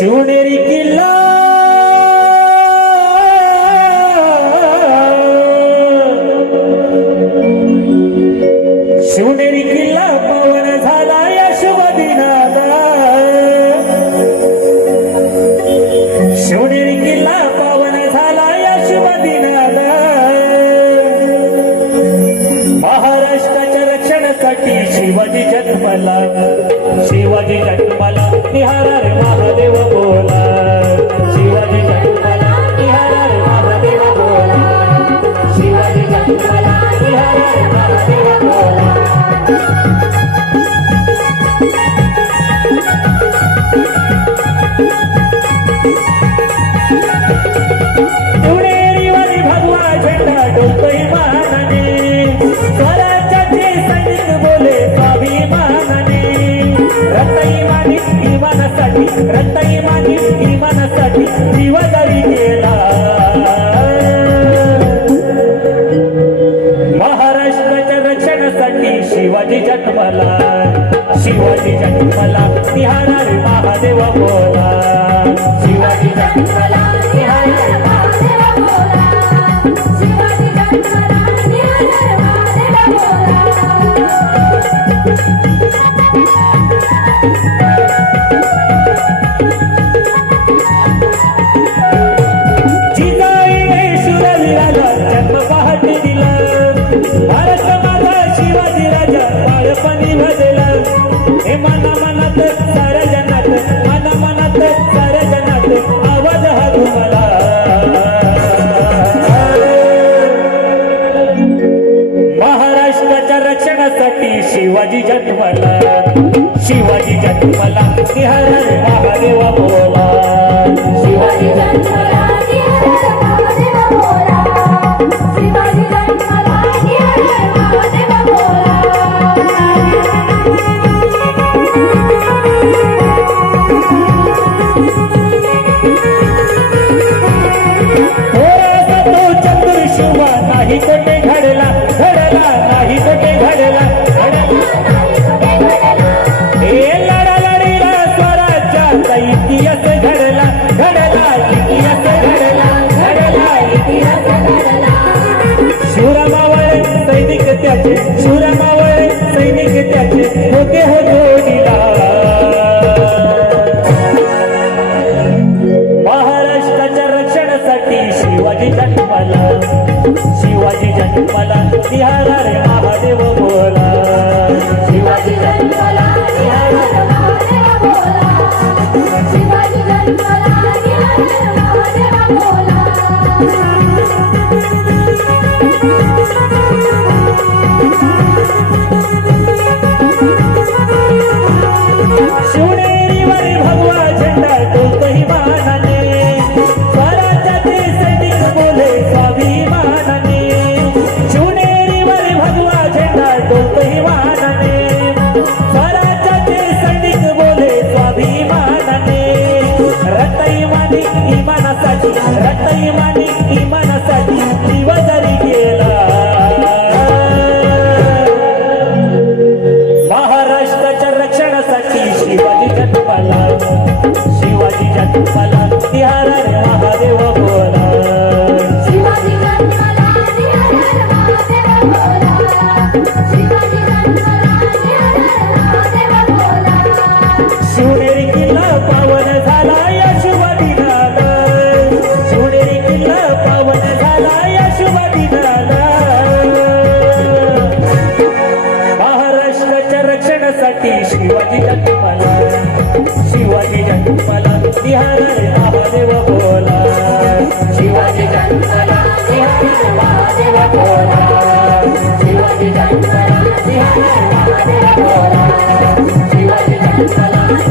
शिवनेरी किल्ला। शिवनेरी किल्ला पवन झाला या यशवदीनादा शिवनेरी किल्ला पवन झाला या यशवदीनादा महाराष्ट्राच्या रक्षणासाठी शिवाजी जन्मला शिवाजी जन्म निहारा रे महादेव बोला. इमानासाठी रत्तईमानी इमानासाठी जीवदारी गेला महाराष्ट्राच्या रक्षणासाठी शिवाजी जन्मला. शिवाजी जन्मला तिहारा रे महादेव बोला. शिवाजी जन्मला. भारत माझा शिवाजी राजा बाळपणी भजला. हे मना मनात साऱ्या जनात मना मनात साऱ्या जनात आवाज हा तुम्हाला. महाराष्ट्राच्या रक्षणासाठी शिवाजी जन्मला शिवाजी जन्मला निहार महादेवा शिवा नाही कोठे घडला घडला नाही कोठे घडला. हे लढा लढीला स्वराज्याचा इतिहास घडला घडला इतिहास घडला घडला इतिहास शिवरामावळे सैनिक त्याचे शिवनेरीवरी भगवा झेंडा डोकही रतईमानी इमानासाठी इमानी इमानासाठी जीव जरी गेला शिवाजी